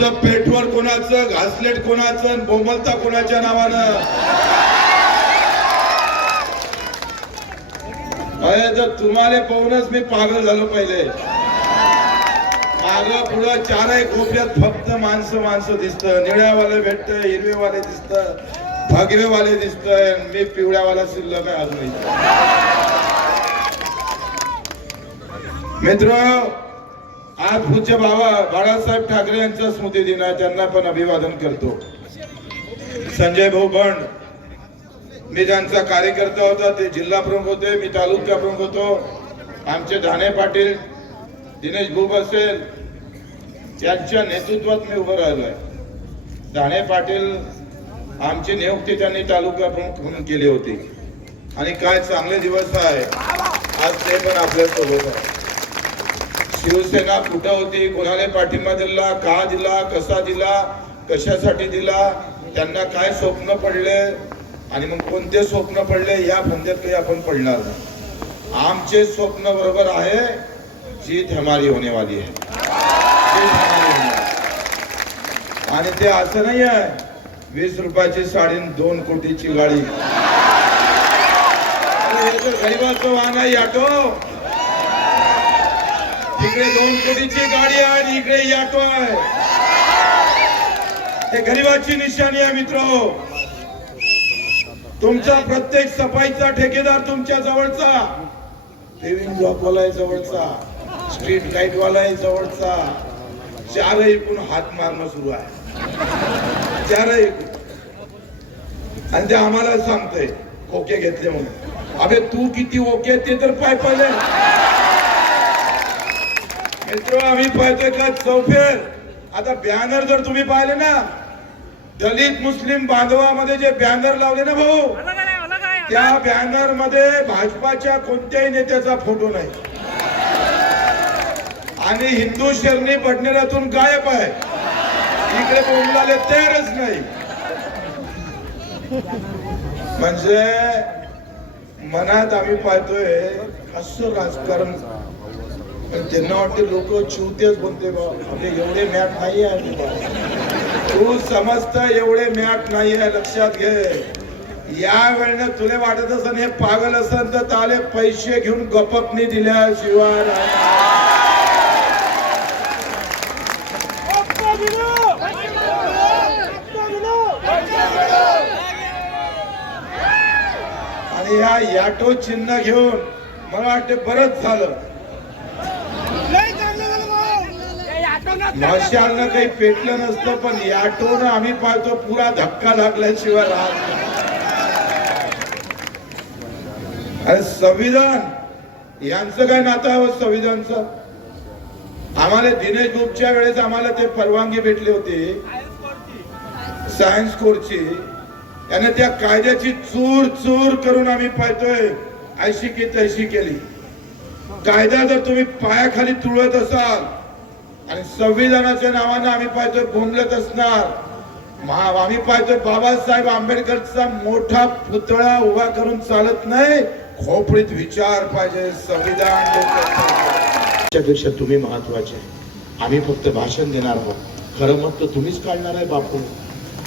तुमचं पेट्रोल कोणाचं घासलेट कोणाचं बोमलता कोणाच्या नावानं? अरे तर तुम्हाला पाहूनच मी पागल झालो पहिले. माग पुढं चारही कोपऱ्यात फक्त माणसं माणसं दिसत. निळ्यावाले भेटत हिरवेवाले दिसत भगवेवाले दिसत. मी पिवळ्यावाला शिल्लक आहे अजूनही. मित्र आज पूज्य बाबा बाळासाहेब ठाकरे यांचा स्मृती दिन आहे त्यांना पण अभिवादन करतो. संजय भाऊ बंड मी ज्यांचा कार्यकर्ता होता ते जिल्हा प्रमुख होते मी तालुका प्रमुख होतो. आमचे धाणे पाटील दिनेश भूप असेल यांच्या नेतृत्वात मी उभं राहिलोय. धाणे पाटील आमची नियुक्ती त्यांनी तालुका प्रमुख म्हणून केली होती. आणि काय चांगले दिवस आहे आज ते पण आपल्यासोबत आहे शिवसेना कुठं होती? कोणाला पाठिंबा दिला? का दिला? कसा दिला? कशासाठी दिला? त्यांना काय स्वप्न पडले? आणि मग कोणते स्वप्न पडले? या फंद्यात काही आपण पडणार नाही. आमचे स्वप्न बरोबर आहे. जीत हमारी होणे वाली आहे आणि ते असं नाही आहे. वीस रुपयाची साडी दोन कोटीची गाडी. गरीबाचं वाहन आहे ऑटो तिकडे दोन कोटीची गाडी आहे आणि इकडे ही ऑटो आहे. हे गरिबाची निशाणी आहे मित्र. तुमचा प्रत्येक सफाईचा ठेकेदार तुमच्या जवळचा. पेविंग ब्लॉकवाला आहे जवळचा. स्ट्रीट लाइट वाला आहे जवळचा. चारही एकूण हात मारणं सुरू आहे. चारही आणि ते आम्हाला सांगतय ओके घेतले म्हणून. अबे तू किती ओके ते तर पाय पहिले मित्र आम्ही पाहतोय का चौफेर? आता बॅनर जर तुम्ही पाहिले ना दलित मुस्लिम बांधवामध्ये जे बॅनर लावले ना भाऊ त्या बॅनरमध्ये भाजपाच्या कोणत्याही नेत्याचा फोटो नाही. आणि हिंदू शरणी बडनेरातून गायब आहे. इकडे बोलणारे तयारच नाही. म्हणजे मनात आम्ही पाहतोय असं राजकारण त्यांना वाटते लोक चिवतेच बोलते बा. अरे एवढे मॅट नाही आहे तू समजत एवढे मॅट नाही आहे लक्षात घे. या वेळेने तुला वाटत असन हे पागल असन तर ताले पैसे घेऊन गपपनी दिल्या शिवाय आणि ह्या याटो चिन्ह घेऊन मला वाटते बरंच झालं लय चांगलं झालं भाऊ काही पेटलं नसतं पण या टोन आम्ही पाहतो पुरा धक्का लागल्याशिवाय राहत अरे संविधान यांचं काय नातं आहे हो संविधानचं? आम्हाला दिनेश गुप्तच्या वेळेस आम्हाला ते परवानगी भेटली होती. सायन्स कोर्सची त्याने त्या कायद्याची चूर चूर करून आम्ही पाहतोय. ऐशी की तैशी केली. कायदा जर तुम्ही पायाखाली तुळत असाल आणि संविधानाच्या नावानं आम्ही पाहतोय बोंबलत असणार. महा- आम्ही पाहतोय बाबासाहेब आंबेडकरचा मोठा पुतळा उभा करून चालत नाही. खोपडीत विचार पाहिजे संविधान त्याच्यापेक्षा तुम्ही महत्त्वाचे आम्ही फक्त भाषण देणार आहोत. खरं मत तर तुम्हीच काढणार आहे बापू.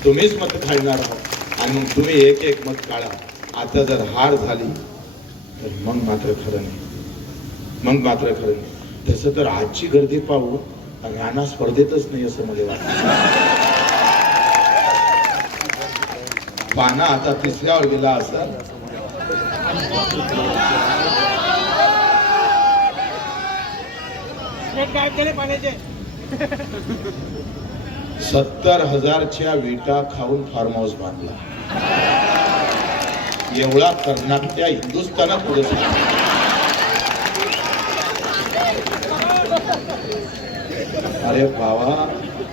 तुम्हीच मत काढणार आहोत. आणि मग तुम्ही एक एक मत काढा. आता जर हार झाली तर मग मात्र खरं नाही. मग मात्र खरं नाही. तसं तर आजची गर्दी पाहू राणा स्पर्धेतच नाही असं मला वाटतं पाना आता तिसऱ्यावर गेला असा सत्तर हजारच्या विटा खाऊन फार्म हाऊस बांधला. एवढा कर्नाटक हिंदुस्थानात पुढे अरे बाबा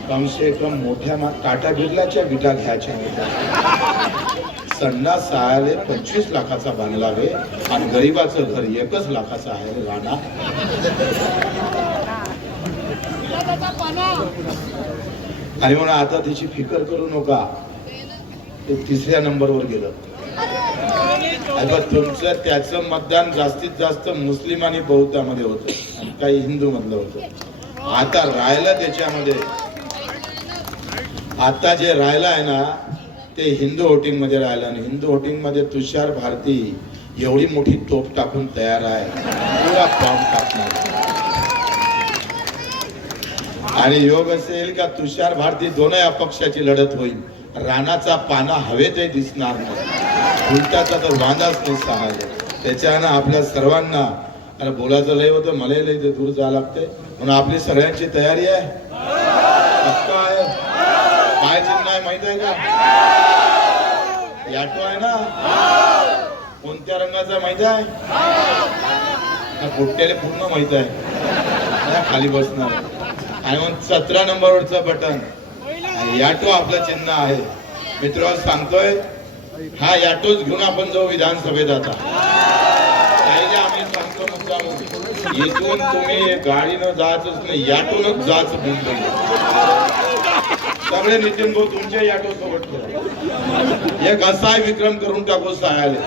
कम से कम मोठ्या मा- टाटा बिर्लाच्या विटा घ्यायच्या. होत्या संडास सहायले पंचवीस लाखाचा बांधला आहे आणि गरीबाचं घर एकच लाखाचं आहे रे राणा. आणि म्हणून आता तिची फिकर करू नका. ते तिसऱ्या नंबरवर गेलं. आता तुमचं त्याचं मतदान जास्तीत जास्त मुस्लिम आणि बौद्धामध्ये होतं काही हिंदू मधलं होतं. आता राहिलं त्याच्यामध्ये. आता जे राहिलं आहे ना ते हिंदू वोटिंगमध्ये राहिलं आणि हिंदू वोटिंगमध्ये तुषार भारती एवढी मोठी तोप टाकून तयार आहे. पुरा टाकणार. आणि योग असेल का तुषार भारती दोनही अपक्षाची लढत होईल. रानाचा पाना हवेतही दिसणार नाही. उलटाचा तर वांदाच नाही सहाय्य त्याच्यानं आपल्या सर्वांना अरे बोलायचं लय होतं मला लय ते दूर जावं लागते म्हणून आपली सगळ्यांची तयारी आहे. पक्का आहे. काय चिन्ह आहे माहीत आहे का? याटो आहे ना? कोणत्या रंगाचा माहीत आहे? ना पोट्याला पूर्ण माहीत आहे. खाली बसणार. आणि मग सतरा नंबरवरचं बटन. याटो आपलं चिन्ह आहे. मित्र सांगतोय हा याटोच घेऊन आपण जाऊ विधानसभेत आता पहिले आम्ही सांगतो मुद्दाम इथून तुम्ही गाडीनं जायचंच नाही याटोनच जायचं मुंबई सगळे नितीन भाऊ तुमच्या याटो सोबत. एक असा विक्रम करून टाकू सहायला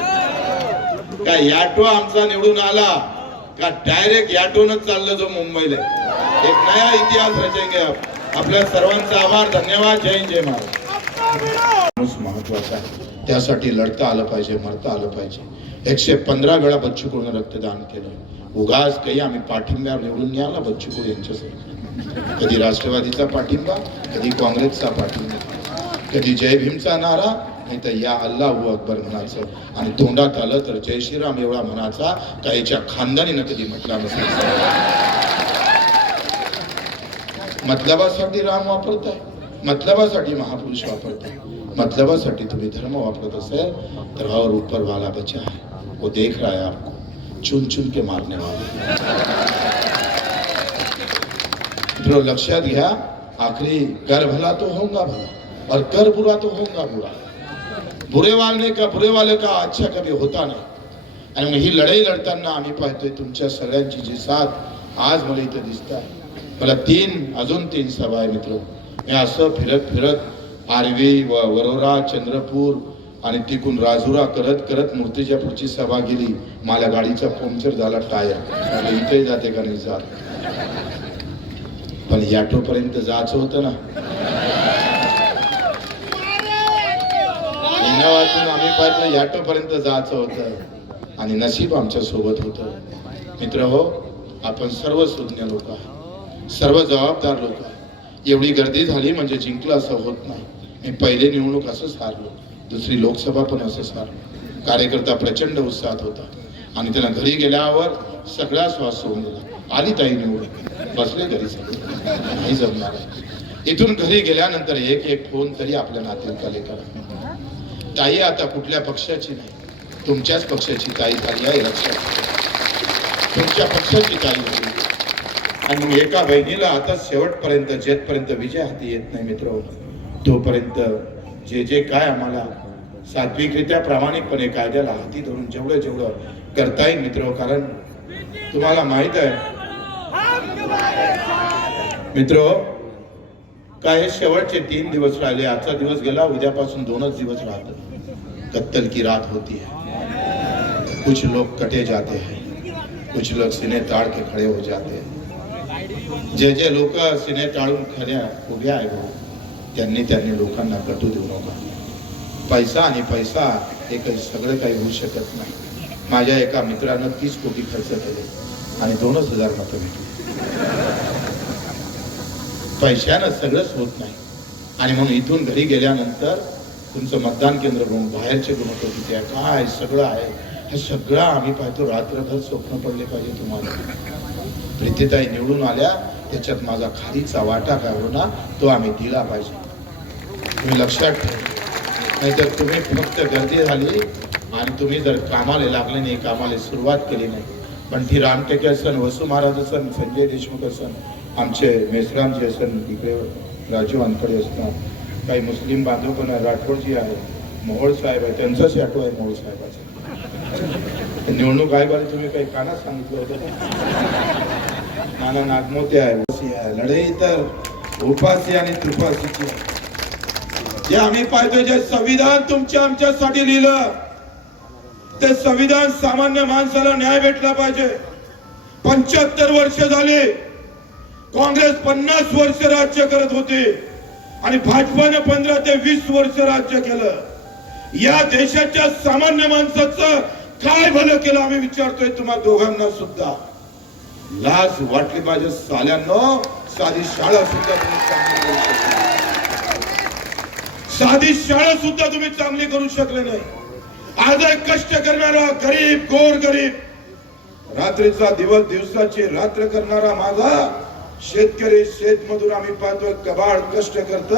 का याटो आमचा निवडून आला का डायरेक्ट याटोनच चाललं जो मुंबईला. एक नया इतिहास रचेंगे आप. आपल्या सर्वांचा आभार धन्यवाद जय हिंद, जय महाराज माणूस महत्त्वाचा आहे. त्यासाठी लढता आलं पाहिजे मरता आलं पाहिजे. एकशे पंधरा वेळा बच्चू रक्तदान केलं. उगाच काही आम्ही पाठिंब्यावर निवडून नाही आला यांच्यासाठी कधी राष्ट्रवादीचा पाठिंबा कधी काँग्रेसचा पाठिंबा. कधी जय भीमचा नारा नाही तर या व अकबर म्हणायचं. आणि तोंडात आलं तर जय श्रीराम एवढा म्हणायचा का याच्या खानदानीनं कधी म्हटला नसायचा. मतलबासाठी राम वापरत आहे मतलबासाठी महापुरुष वापरत आहे मतलबासाठी तुम्ही धर्म वापरत असेल तर और ऊपर वाला बचा है वो देख रहा है आपको, चुन चुन के मारने वाला। मित्रों लक्षात घ्या आखिरी, कर भला तो होगा भला, और कर बुरा तो होगा बुरा। बुरे वाले का, बुरे वाले का अच्छा कभी होता नाही। आणि मग ही लढाई लढताना आम्ही पाहतोय तुमच्या सगळ्यांची जी साथ आज मला इथं दिसत आहे मला तीन, अजून तीन सभा आहे मित्र. मी असं फिरत फिरत आर्वी, व वरोरा, चंद्रपूर आणि तिकून राजुरा करत करत मूर्तिजापूरची सभा गेली मला गाडीचा पंक्चर झाला टायर. इथे जाते का नाही जात? पण याटोपर्यंत जायचं होतं ना. वाचून आम्ही पाहिजे याटोपर्यंत जायचं होतं. आणि नशीब आमच्यासोबत होतं. मित्र हो आपण सर्व सुज्ञ लोक सर्व जबाबदार लोक एवढी गर्दी झाली म्हणजे जिंकलं असं होत नाही. मी पहिले निवडणूक असंच हारलो. दुसरी लोकसभा पण असणार. कार्यकर्ता प्रचंड उत्साहात होता. आणि त्यांना घरी गेल्यावर सगळा श्वास सोडून दिला. आली ताई निवडून. बसले घरी नाही जमणार. इथून घरी गेल्यानंतर एक एक फोन तरी आपल्या नातेवाईकाले करा ताई आता कुठल्या पक्षाची नाही. तुमच्याच पक्षाची ताई झाली आहे लक्षात तुमच्या पक्षाची ताई झाली आणि एका बहिणीला आता शेवटपर्यंत जेथपर्यंत विजय हाती येत नाही मित्र तोपर्यंत जे जे काय आम्हाला सात्विकरित्या प्रामाणिकपणे कायद्याला हाती धरून जेवढं जेवढं करता येईल मित्र कारण तुम्हाला माहीत आहे. मित्र काय हे शेवटचे तीन दिवस राहिले आजचा दिवस गेला उद्यापासून दोनच दिवस राहत कत्तल की रात होती है. कुछ लोग कटे जाते हैं कुछ लोग सिने ताड़ के खड़े हो जाते हैं. जे जे लोक सिने टाळून खऱ्या उभ्या आहे त्यांनी त्यांनी लोकांना कटू देऊ नका. पैसा आणि पैसा हे काही सगळं काही होऊ शकत नाही. माझ्या एका मित्रानं तीस कोटी खर्च केले आणि दोनच हजार मतं भेटली. पैशानं सगळंच होत नाही. आणि म्हणून इथून घरी गेल्यानंतर तुमचं मतदान केंद्र बघून बाहेरचे गुण किती आहे काय सगळं आहे? हे सगळं आम्ही पाहतो. रात्रभर स्वप्न पडले पाहिजे तुम्हाला. प्रीतीताई निवडून आल्या. त्याच्यात माझा खारीचा वाटा काय होणार तो आम्ही दिला पाहिजे. तुम्ही लक्षात ठेवा. नाहीतर तुम्ही फक्त गर्दी झाली आणि तुम्ही जर कामाला लागले नाही कामाला सुरुवात केली नाही पण ती रामटेके असन वसू महाराज असन संजय देशमुख असन आमचे मेसरामजी असन इकडे राजू वानकडे असतात काही मुस्लिम बांधव पण राठोडजी आहे मोहोळ साहेब आहे त्यांचाच आठव आहे मोहोळ साहेबाचा. निवडणूक आयोगाने तुम्ही काही कानात सांगितलं होतं नाना नागमोते आहे वसी आहे लढाई तर उपासी आणि त्रिपासीची आहे. जे आम्ही पाहतोय जे संविधान तुमच्या आमच्यासाठी लिहिलं ते संविधान सामान्य माणसाला न्याय भेटला पाहिजे. पंच्याहत्तर वर्ष झाली काँग्रेस पन्नास वर्ष राज्य करत होते आणि भाजपाने पंधरा ते वीस वर्ष राज्य केलं. या देशाच्या सामान्य माणसाचं काय भलं केलं आम्ही विचारतोय तुम्हा दोघांना सुद्धा. लाज वाटली पाहिजे साल्यांनो साधी शाळा सुद्धा तुम्ही चांगली करू शकले नाही. साधी शाळा सुद्धा तुम्ही चांगली करू शकले नाही. आज एक कष्ट करणारा गरीब गोर गरीब रात्रीचा दिवस दिवसाची रात्र करणारा माझा शेतकरी शेतमजूर आम्ही पाहतोय कबाड कष्ट करत.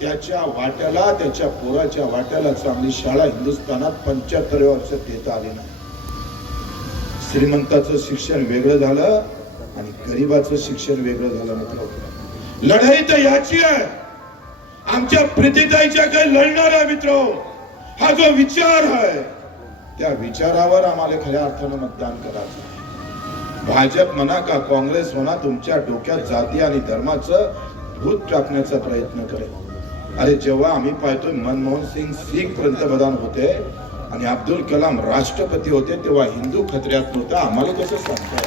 त्याच्या वाट्याला त्याच्या पोराच्या वाट्याला चांगली शाळा हिंदुस्थानात पंच्याहत्तर वर्षात देता आली नाही. श्रीमंताचं शिक्षण वेगळं झालं आणि गरीबाचं शिक्षण वेगळं झालं मित्र. लढाई तर याची आहे. आमच्या प्रीतीताईच्या काही लढणार आहे मित्र. हा जो विचार आहे त्या विचारावर आम्हाला खऱ्या अर्थानं मतदान करायचं भाजप म्हणा का काँग्रेस म्हणा तुमच्या डोक्यात जाती आणि धर्माचं भूत टाकण्याचा प्रयत्न करेल. अरे जेव्हा आम्ही पाहतो मनमोहन सिंग सिख पंतप्रधान होते आणि अब्दुल कलाम राष्ट्रपती होते तेव्हा हिंदू खत्र्यात नव्हता. आम्हाला कसं सांगताय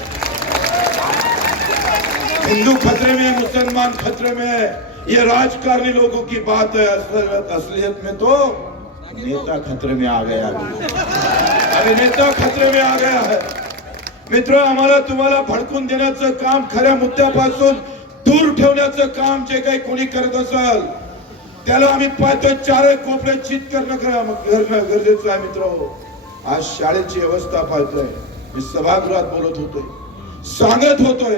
हिंदू खतरे में मुसलमान खतरे में. ये राजकारणी लोगों की बात है असल- असलियत में तो नेता खतरे में आ गया अरे नेता खतरे में आ गया है। मित्र आम्हाला तुम्हाला भडकून देण्याचं काम खऱ्या मुद्द्यापासून दूर ठेवण्याचं काम जे काही कोणी करत असाल त्याला आम्ही पाहतोय चार कोपरे चित करणं करणं करणं गरजेचं आहे मित्र. आज शाळेची व्यवस्था पाहतोय. मी सभागृहात बोलत होतोय. सांगत होतोय.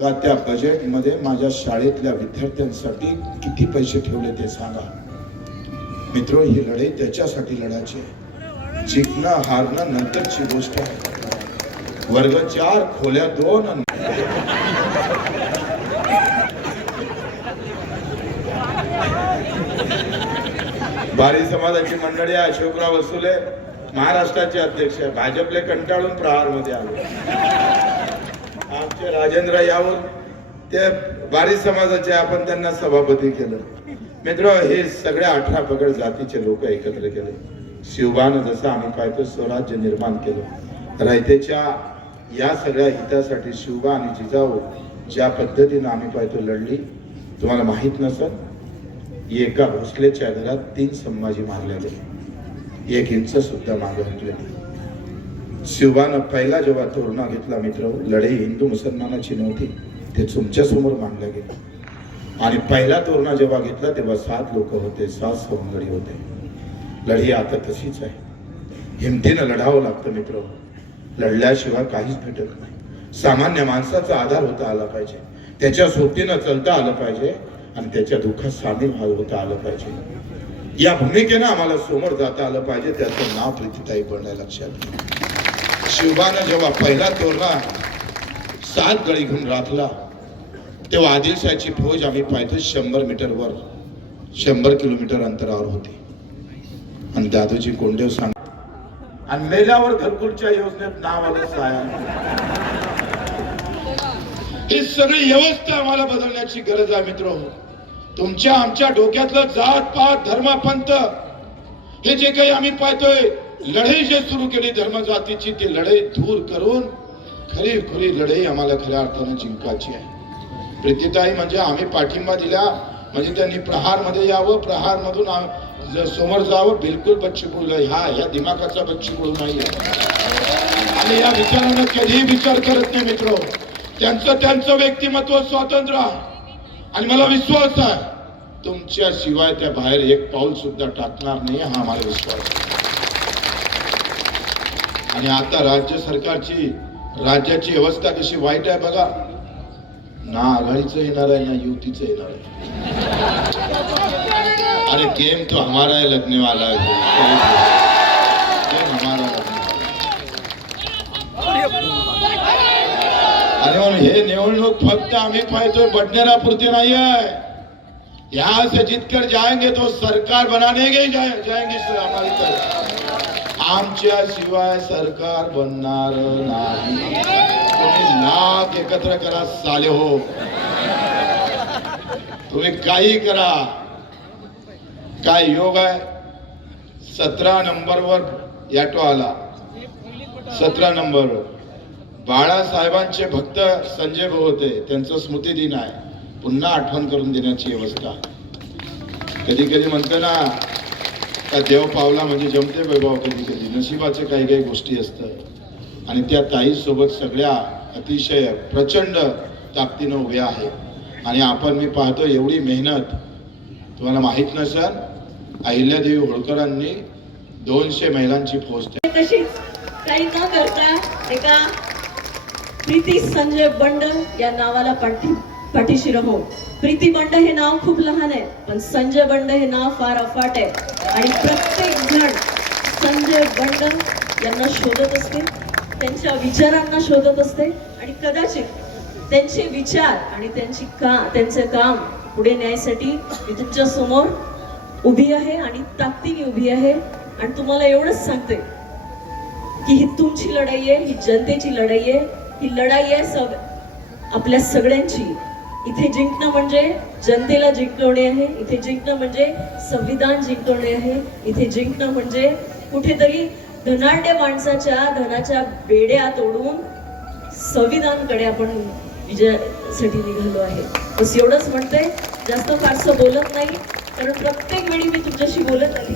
का त्या बजेटमध्ये माझ्या शाळेतल्या विद्यार्थ्यांसाठी किती पैसे ठेवले ते सांगा. मित्र ही लढाई त्याच्यासाठी लढायची आहे. जिंकणं हारणं नंतरची गोष्ट आहे. वर्ग चार खोल्या दोन आणि बारी समाजाची मंडळी अशोकराव वसुले. महाराष्ट्राचे अध्यक्ष आहे. भाजपले कंटाळून प्रहारमध्ये आले. आमचे राजेंद्र यावर त्या बारी समाजाचे आपण त्यांना सभापती केलं. मित्र हे सगळ्या अठरा पगड जातीचे लोक एकत्र केले. शिवबानं जसं आम्ही पाहतो स्वराज्य निर्माण केलं. रायतेच्या या सगळ्या हितासाठी शिवबा आणि जिजाऊ ज्या पद्धतीनं आम्ही पाहतो लढली तुम्हाला माहीत नसत एका भोसलेच्या घरात तीन संभाजी मारले गेले. एक इंच सुद्धा मागे हटले शिवानं पहिला जेव्हा तोरणा घेतला मित्र लढाई हिंदू मुसलमानाची नव्हती ते तुमच्यासमोर मांडलं गेलं. आणि पहिला तोरणा जेव्हा घेतला तेव्हा सात लोक होते सात सवंगडी होते. लढी आता तशीच आहे. हिमतीनं लढावं लागतं मित्र. लढल्याशिवाय काहीच भेटत नाही. सामान्य माणसाचा आधार होता आला पाहिजे. त्याच्या सोबतीनं चलता आलं पाहिजे आणि त्याच्या दुःखात सामील व्हावं होता आलं पाहिजे. या भूमिकेनं आम्हाला समोर जाता आलं पाहिजे. त्याचं नाव प्रीतीताई पडलंय लक्षात घ्या. शिवबानं जेव्हा पहिला तोरणा सात गळी घेऊन राखला तेव्हा आदिलशाची फौज आम्ही पाहतो शंभर मीटरवर शंभर किलोमीटर अंतरावर होती. आणि दादूजी कोंडेव सांग आणि मेल्यावर घरकुलच्या योजनेत नाव आलं साया ही सगळी व्यवस्था आम्हाला बदलण्याची गरज आहे मित्र. तुमच्या आमच्या डोक्यातलं जात पात धर्म पंथ हे जे काही आम्ही पाहतोय लढाई जे सुरू केली धर्मजातीची ती लढाई दूर करून खरी खरी लढाई आम्हाला खऱ्या अर्थानं जिंकायची आहे. प्रीतीताई म्हणजे आम्ही पाठिंबा दिला. म्हणजे त्यांनी प्रहारमध्ये यावं प्रहार मधून समोर जावं. बिलकुल बच्ची पुढलं हा या दिमागाचा बच्ची बोल नाही आणि या विचारानं कधीही विचार करत नाही मित्र. त्यांचं त्यांचं व्यक्तिमत्व स्वातंत्र्य आहे. आणि मला विश्वास आहे तुमच्या शिवाय त्या बाहेर एक पाऊल सुद्धा टाकणार नाही हा मला विश्वास आहे. आणि आता राज्य सरकारची राज्याची व्यवस्था कशी वाईट आहे बघा. ना आघाडीचं येणार आहे ना युतीचं येणार आहे. अरे गेम तो हमारा है लगने वाला है. गेम हमारा अरे हे निवडणूक फक्त आम्ही पाहतोय बडनेरापुरती नाही आहे यहाँ से जीतकर जाएंगे तो सरकार बनाने के ही जाएंगे सर हमारी तरफ आमच्या शिवाय सरकार बनणार नाही. तुम्ही नाक एकत्र करा साले हो. तुम्ही काही करा. काय योग आहे? सतरा नंबरवर याटो आला. सतरा नंबरवर बाळासाहेबांचे भक्त संजय भाऊ होते. त्यांचं स्मृती दिन आहे. पुन्हा आठवण करून देण्याची व्यवस्था. कधी कधी म्हणतो ना का देव पावला म्हणजे जमते वैभव कधी कधी नशिबाचे काही काही गोष्टी असतात. आणि त्या ताईसोबत सगळ्या अतिशय प्रचंड ताकदीनं उभ्या आहेत. आणि आपण मी पाहतो एवढी मेहनत. तुम्हाला माहीत नसेल अहिल्यादेवी होळकरांनी दोनशे महिलांची फौज तशीच काही न करता एका प्रीती संजय बंड या नावाला पाठी पाठीशी राहू हो. प्रीती बंड हे नाव खूप लहान आहे पण संजय बंड हे नाव फार अफाट आहे. आणि प्रत्येक जण संजय बंड यांना शोधत असते त्यांच्या विचारांना शोधत असते आणि कदाचित त्यांचे विचार आणि त्यांची का त्यांचे काम पुढे न्यायसाठी मी तुमच्यासमोर उभी आहे आणि ताकदीने उभी आहे. आणि तुम्हाला एवढंच सांगते की ही तुमची लढाई आहे ही जनतेची लढाई आहे. ही लढाई आहे सग आपल्या सगळ्यांची. इथे जिंकणं म्हणजे जनतेला जिंकवणे आहे इथे जिंकणं म्हणजे संविधान जिंकवणे आहे इथे जिंकणं म्हणजे कुठेतरी धनाढ्य माणसाच्या धनाच्या बेड्या तोडून संविधानकडे आपण विजयासाठी निघालो आहे. बस एवढंच म्हणते जास्त फारसं बोलत नाही कारण प्रत्येक वेळी मी तुमच्याशी बोलत आली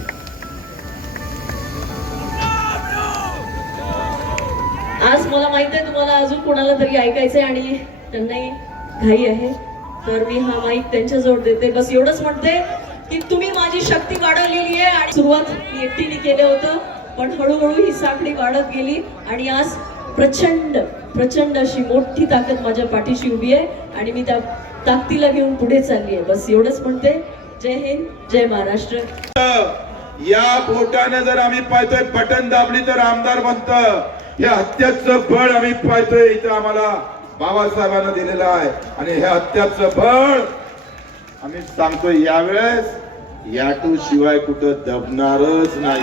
आज मला माहीत आहे तुम्हाला अजून कोणाला तरी ऐकायचंय आणि त्यांनाही घाई आहे. तर मी हा माईक त्यांच्याजवळ देते. बस एवढंच म्हणते की तुम्ही माझी शक्ती वाढवलेली आहे आणि सुरुवात मी एकटीने केलं होतं पण हळूहळू ही साखळी वाढत गेली आणि आज प्रचंड प्रचंड अशी मोठी ताकद माझ्या पाठीशी उभी आहे आणि मी त्या ताकदीला घेऊन पुढे चालली आहे. बस एवढंच म्हणते. जय हिंद जय महाराष्ट्र. या बोटाने जर आम्ही पाहतोय बटन दाबली तर आमदार बनत. या हत्याचं बळ आम्ही पाहतोय इथं आम्हाला. बाबासाहेबांना दिलेला आहे. आणि हे हत्याचं बळ आम्ही सांगतोय यावेळेस याटू शिवाय कुठं दबणारच नाही.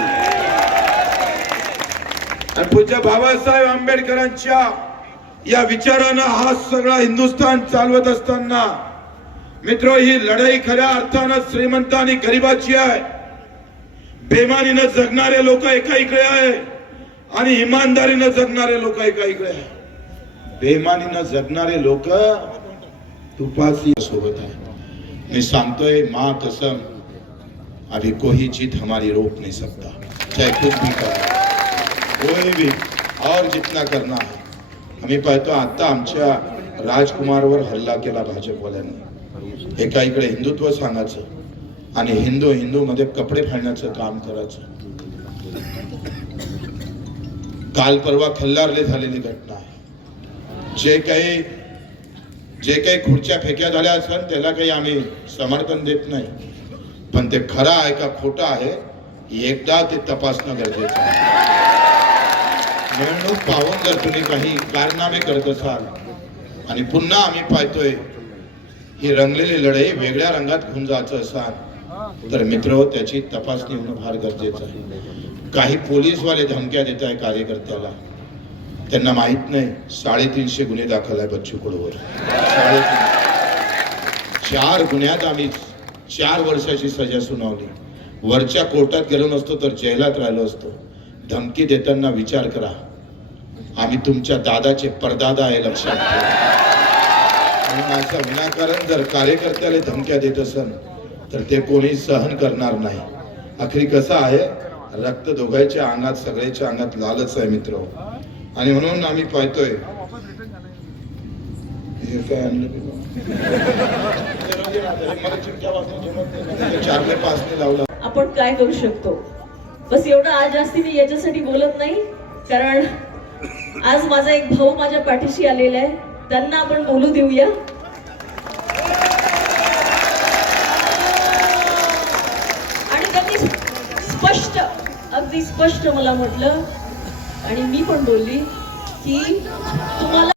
आणि पूज्य बाबासाहेब आंबेडकरांच्या या विचारानं हा सगळा हिंदुस्थान चालवत असताना मित्र ही लढाई खऱ्या अर्थानं श्रीमंत आणि गरिबाची आहे. बेमानीनं जगणारे लोक एका इकडे आहे आणि इमानदारीनं जगणारे लोक एका इकडे आहे. बेमानीनं जगणारे लोक तुपासी सोबत आहे मी सांगतोय माँ कसम अभी कोई जीत हमारी रोक नहीं सकता. चाहे कुछ भी करे. कोई भी और जितना करना है. आम्ही पाहतो आता आमच्या राजकुमारवर हल्ला केला भाजपवाल्यांनी. एका इकडे हिंदुत्व सांगायचं आणि हिंदू हिंदू मध्ये कपडे फाडण्याचं काम करायचं. काल परवा खल्लारले झालेली घटना आहे. जे काही जे काही खुर्च्या फेक्या झाल्या असेल त्याला काही आम्ही समर्थन देत नाही. पण ते खरं आहे का खोटं आहे एकदा ते तपासणं गरजेचं आहे. निवडणूक पाहून जर तुम्ही काही कारनामे करत असाल आणि पुन्हा आम्ही पाहतोय ही रंगलेली लढाई वेगळ्या रंगात घेऊन जायचं असाल तर मित्र त्याची तपासणी होणं फार गरजेचं आहे. काही पोलीसवाले धमक्या देत आहे कार्यकर्त्याला. त्यांना माहीत नाही साडेतीनशे गुन्हे दाखल आहे बच्चू कडूवर. चार गुन्ह्यात आम्ही चार वर्षाची सजा सुनावली. वरच्या कोर्टात गेलो नसतो तर जेलात राहिलो असतो. धमकी देताना विचार करा. आम्ही तुमच्या दादाचे परदादा आहे लक्षात ठेवा. विनाकारण जर कार्यकर्त्याला धमक्या देत असन तर ते कोणी सहन करणार नाही. आखरी कसं आहे? रक्त दोघांच्या अंगात सगळ्याच्या अंगात लालच आहे मित्र. आणि म्हणून आम्ही पाहतोय. काय आणलं लावला. आपण काय करू शकतो? बस एवढं आज जास्ती मी याच्यासाठी बोलत नाही कारण आज माझा एक भाऊ माझ्या पाठीशी आलेला आहे. त्यांना आपण बोलू देऊया. आणि त्यांनी स्पष्ट अगदी स्पष्ट मला म्हटलं आणि मी पण बोलली की तुम्हाला